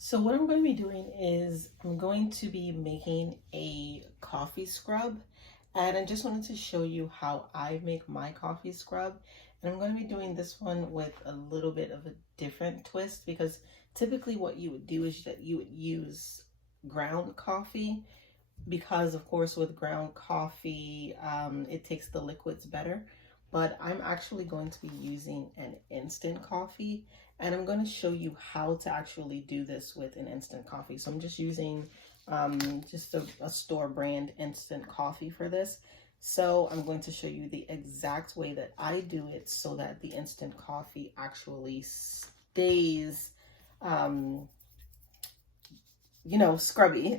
So what I'm going to be doing is I'm going to be making a coffee scrub, and I just wanted to show you how I make my coffee scrub. And I'm going to be doing this one with a little bit of a different twist, because typically what you would do is that you would use ground coffee, because of course with ground coffee it takes the liquids better. But I'm actually going to be using an instant coffee, and I'm going to show you how to actually do this with an instant coffee. So I'm just using just a store brand instant coffee for this. So I'm going to show you the exact way that I do it so that the instant coffee actually stays scrubby,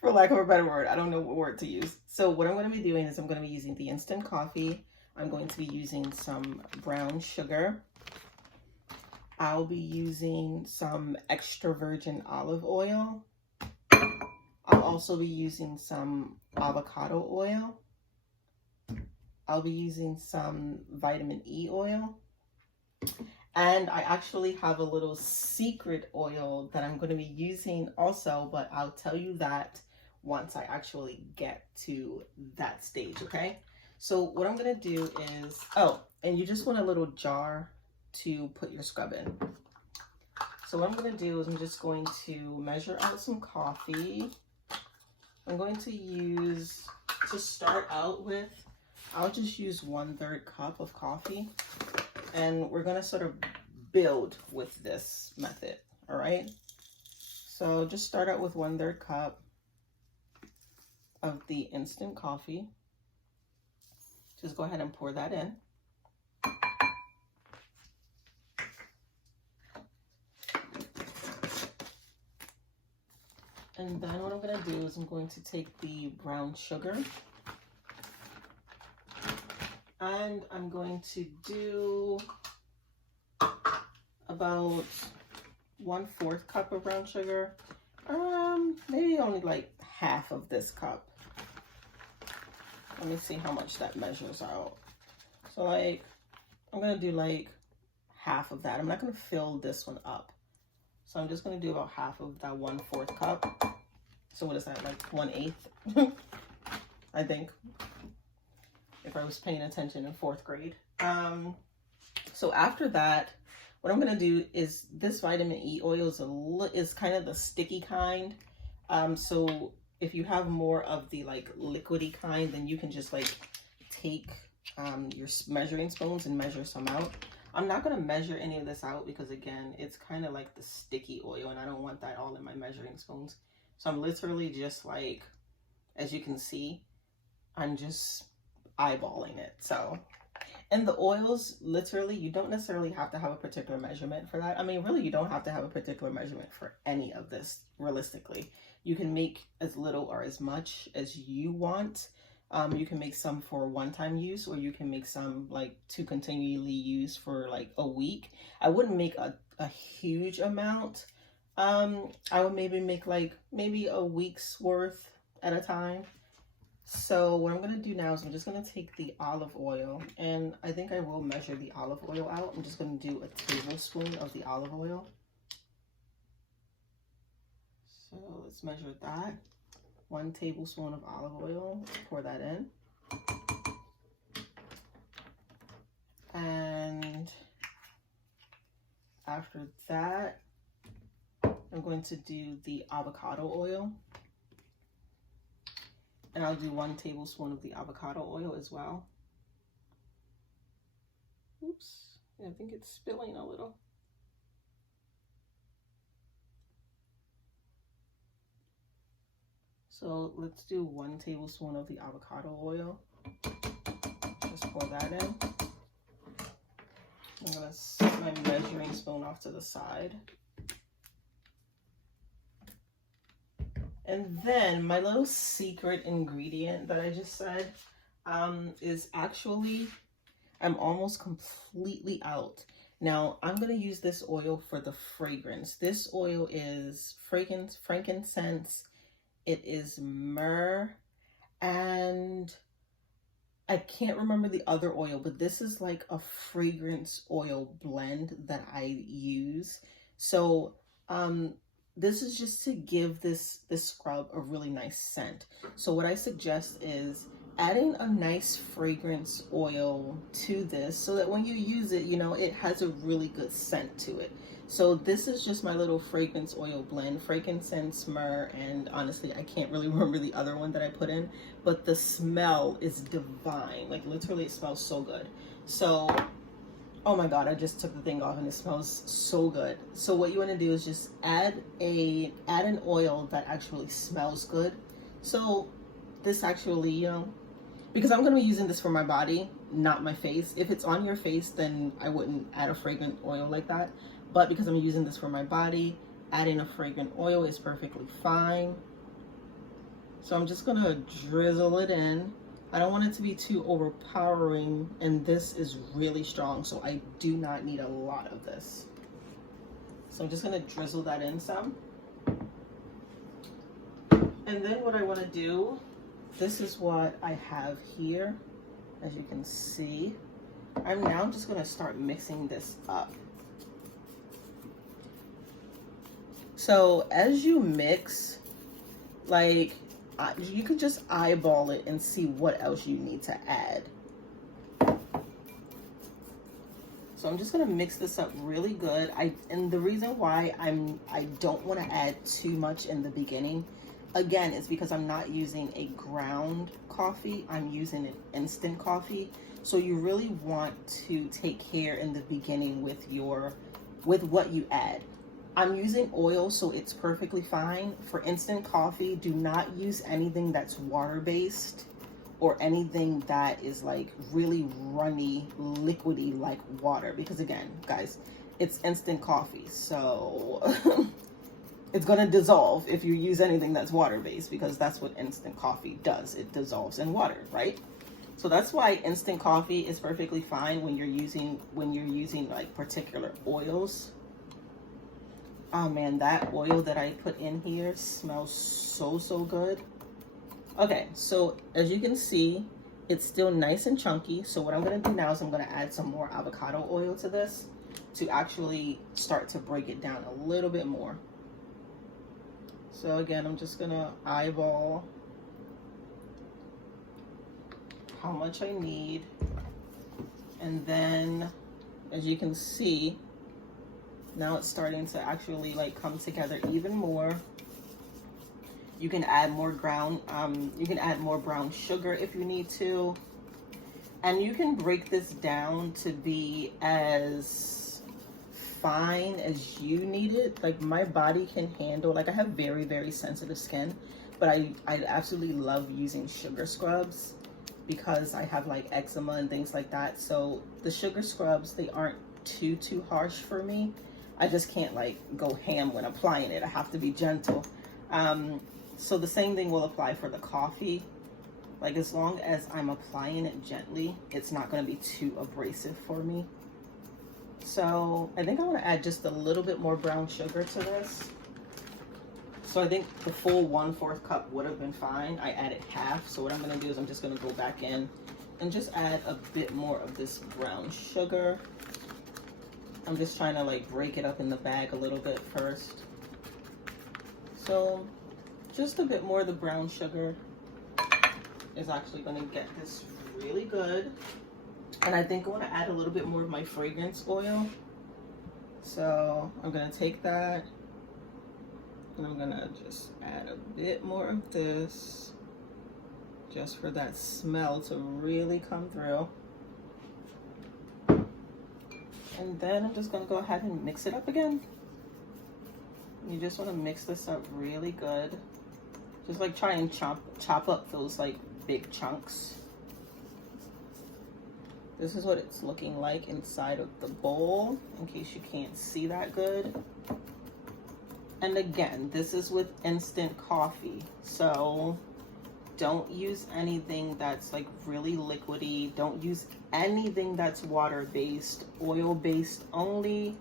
for lack of a better word. I don't know what word to use. So what I'm going to be doing is I'm going to be using the instant coffee. I'm going to be using some brown sugar. I'll be using some extra virgin olive oil. I'll also be using some avocado oil. I'll be using some vitamin E oil. And I actually have a little secret oil that I'm going to be using also, but I'll tell you that once I actually get to that stage, okay? So what I'm going to do is, and you just want a little jar to put your scrub in. So what I'm going to do is I'm just going to measure out some coffee. I'm going to start out with, I'll just use 1/3 cup of coffee. And we're going to sort of build with this method, all right? So just start out with 1/3 cup of the instant coffee. Just go ahead and pour that in. And then what I'm going to do is I'm going to take the brown sugar, and I'm going to do about 1/4 cup of brown sugar. Maybe only like half of this cup. Let me see how much that measures out. So like, I'm gonna do like half of that. I'm not gonna fill this one up. So I'm just gonna do about half of that 1/4 cup. So what is that, like 1/8? I think, if I was paying attention in 4th grade. So after that, what I'm gonna do is, this vitamin E oil is kind of the sticky kind. So if you have more of the like liquidy kind, then you can just like take your measuring spoons and measure some out. I'm not gonna measure any of this out because again, it's kind of like the sticky oil and I don't want that all in my measuring spoons. So I'm literally just like, as you can see, I'm just eyeballing it. So, and the oils, literally, you don't necessarily have to have a particular measurement for that. I mean, really, you don't have to have a particular measurement for any of this, realistically. You can make as little or as much as you want. You can make some for one-time use, or you can make some like to continually use for like a week. I wouldn't make a huge amount. I would maybe make like maybe a week's worth at a time. So what I'm going to do now is I'm just going to take the olive oil, and I think I will measure the olive oil out. I'm just going to do a tablespoon of the olive oil. So let's measure that. 1 tablespoon of olive oil, pour that in. And after that, I'm going to do the avocado oil. And I'll do 1 tablespoon of the avocado oil as well. Oops, I think it's spilling a little. So let's do 1 tablespoon of the avocado oil. Just pour that in. I'm gonna set my measuring spoon off to the side. And then my little secret ingredient that I just said is actually, I'm almost completely out. Now I'm going to use this oil for the fragrance. This oil is frankincense. It is myrrh, and I can't remember the other oil, but this is like a fragrance oil blend that I use. So this is just to give this scrub a really nice scent. So what I suggest is adding a nice fragrance oil to this so that when you use it, you know, it has a really good scent to it. So this is just my little fragrance oil blend, frankincense, myrrh, and honestly, I can't really remember the other one that I put in, but the smell is divine. Like literally it smells so good. So, oh my God, I just took the thing off and it smells so good. So what you want to do is just add an oil that actually smells good. So this actually, you know, because I'm going to be using this for my body, not my face. If it's on your face, then I wouldn't add a fragrant oil like that. But because I'm using this for my body, adding a fragrant oil is perfectly fine. So I'm just going to drizzle it in. I don't want it to be too overpowering, and this is really strong, so I do not need a lot of this. So I'm just going to drizzle that in some. And then what I want to do, this is what I have here, as you can see. I'm now just going to start mixing this up. So as you mix, like, you could just eyeball it and see what else you need to add. So I'm just gonna mix this up really good. And the reason why I don't want to add too much in the beginning, again, is because I'm not using a ground coffee. I'm using an instant coffee. So you really want to take care in the beginning with what you add. I'm using oil, so it's perfectly fine. For instant coffee, do not use anything that's water-based or anything that is like really runny, liquidy like water. Because again, guys, it's instant coffee, so it's gonna dissolve if you use anything that's water-based, because that's what instant coffee does. It dissolves in water, right? So that's why instant coffee is perfectly fine when you're using like particular oils. Oh man, that oil that I put in here smells so good. Okay, so as you can see, it's still nice and chunky. So what I'm gonna do now is I'm gonna add some more avocado oil to this to actually start to break it down a little bit more. So again, I'm just gonna eyeball how much I need. And then, as you can see, now it's starting to actually like come together even more. You can add more brown sugar if you need to. And you can break this down to be as fine as you need it. Like my body can handle, like I have very sensitive skin, but I absolutely love using sugar scrubs because I have like eczema and things like that. So the sugar scrubs, they aren't too harsh for me. I just can't like go ham when applying it. I have to be gentle. So the same thing will apply for the coffee. Like as long as I'm applying it gently, it's not going to be too abrasive for me. So I think I want to add just a little bit more brown sugar to this. So I think the full 1/4 cup would have been fine. I added half. So what I'm going to do is I'm just going to go back in and just add a bit more of this brown sugar. I'm just trying to like break it up in the bag a little bit first. So just a bit more of the brown sugar is actually going to get this really good. And I think I want to add a little bit more of my fragrance oil. So I'm going to take that and I'm going to just add a bit more of this just for that smell to really come through. And then I'm just going to go ahead and mix it up again. You just want to mix this up really good. Just like try and chop up those like big chunks. This is what it's looking like inside of the bowl, in case you can't see that good. And again, this is with instant coffee. So don't use anything that's like really liquidy. Don't use anything that's water-based, oil-based only,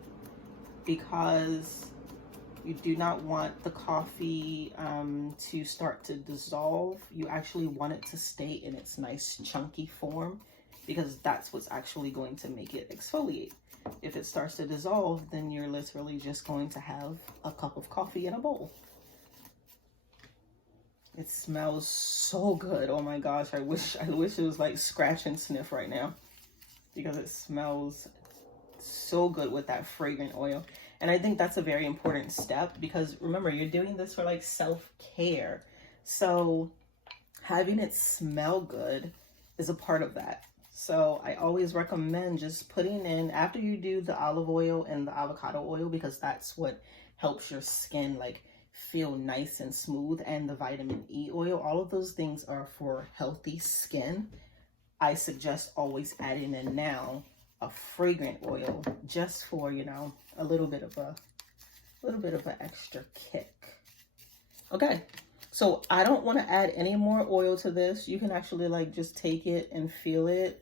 because you do not want the coffee to start to dissolve. You actually want it to stay in its nice chunky form. because that's what's actually going to make it exfoliate. If it starts to dissolve, then you're literally just going to have a cup of coffee in a bowl. It smells so good. Oh my gosh, I wish it was like scratch and sniff right now, because it smells so good with that fragrant oil. And I think that's a very important step, because remember, you're doing this for like self-care. So having it smell good is a part of that. So I always recommend just putting in, after you do the olive oil and the avocado oil, because that's what helps your skin like feel nice and smooth, and the vitamin E oil, all of those things are for healthy skin. I suggest always adding in now a fragrant oil, just for, you know, a little bit of an extra kick. Okay, so I don't want to add any more oil to this. You can actually like just take it and feel it,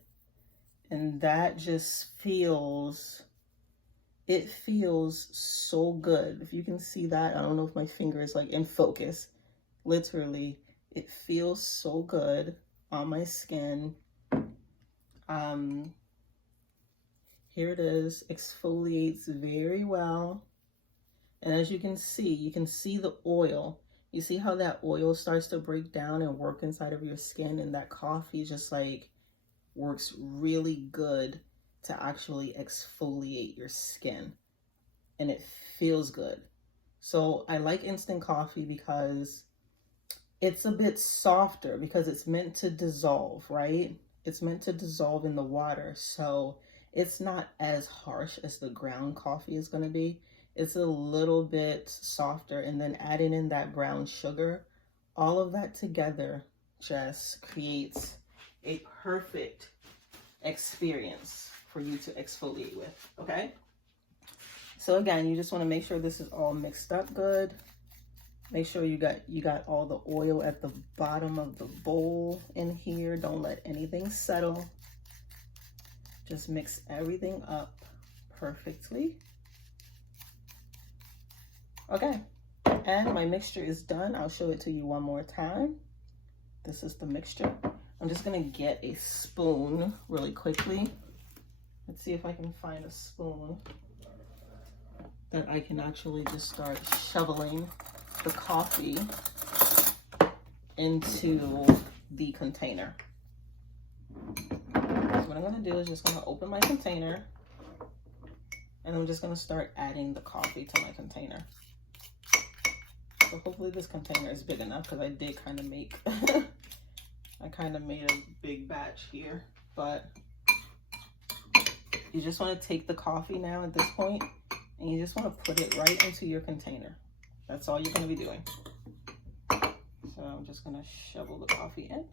and that just feels, it feels so good. If you can see that, I don't know if my finger is like in focus. Literally, it feels so good on my skin. Here it is, exfoliates very well. And as you can see the oil. You see how that oil starts to break down and work inside of your skin, and that coffee just like works really good to actually exfoliate your skin, and it feels good. So I like instant coffee because it's a bit softer, because it's meant to dissolve, right? It's meant to dissolve in the water, so it's not as harsh as the ground coffee is going to be. It's a little bit softer, and then adding in that brown sugar, all of that together just creates a perfect experience for you to exfoliate with. Okay, so again, you just want to make sure this is all mixed up good. Make sure you got all the oil at the bottom of the bowl in here. Don't let anything settle. Just mix everything up perfectly. Okay, and my mixture is done. I'll show it to you one more time. This is the mixture. I'm just gonna get a spoon really quickly. Let's see if I can find a spoon that I can actually just start shoveling the coffee into the container. So what I'm gonna do is just gonna open my container, and I'm just gonna start adding the coffee to my container. So hopefully this container is big enough, because I did kind of make I kind of made a big batch here. But you just want to take the coffee now at this point, and you just want to put it right into your container. That's all you're going to be doing. So I'm just going to shovel the coffee in.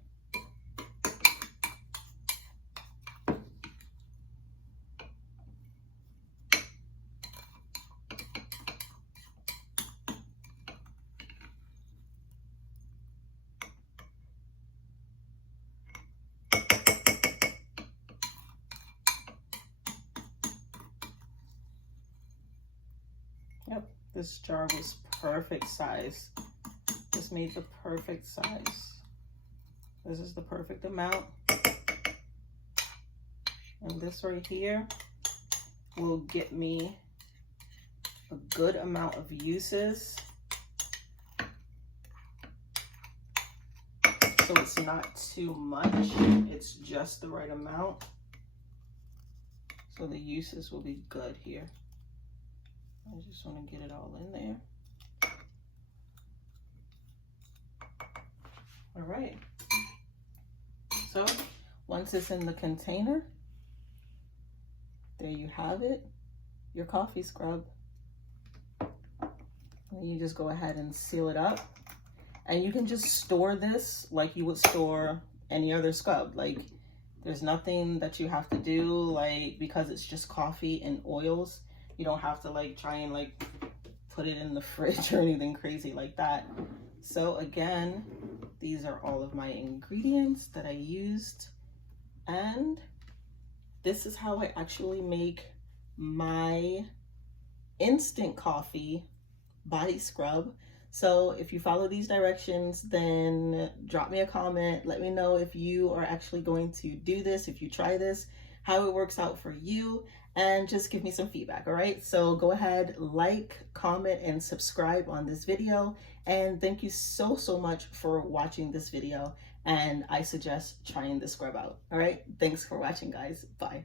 Yep, this jar was perfect size. This made the perfect size. This is the perfect amount. And this right here will get me a good amount of uses. So it's not too much, it's just the right amount. So the uses will be good here. I just want to get it all in there. All right. So once it's in the container, there you have it, your coffee scrub. And you just go ahead and seal it up. And you can just store this like you would store any other scrub. Like, there's nothing that you have to do, like, because it's just coffee and oils. You don't have to like try and like put it in the fridge or anything crazy like that. So again, these are all of my ingredients that I used, and this is how I actually make my instant coffee body scrub. So if you follow these directions, then drop me a comment. Let me know if you are actually going to do this, if you try this, how it works out for you, and just give me some feedback. All right, so go ahead, like, comment, and subscribe on this video. And thank you so much for watching this video, and I suggest trying this scrub out. All right, thanks for watching, guys. Bye.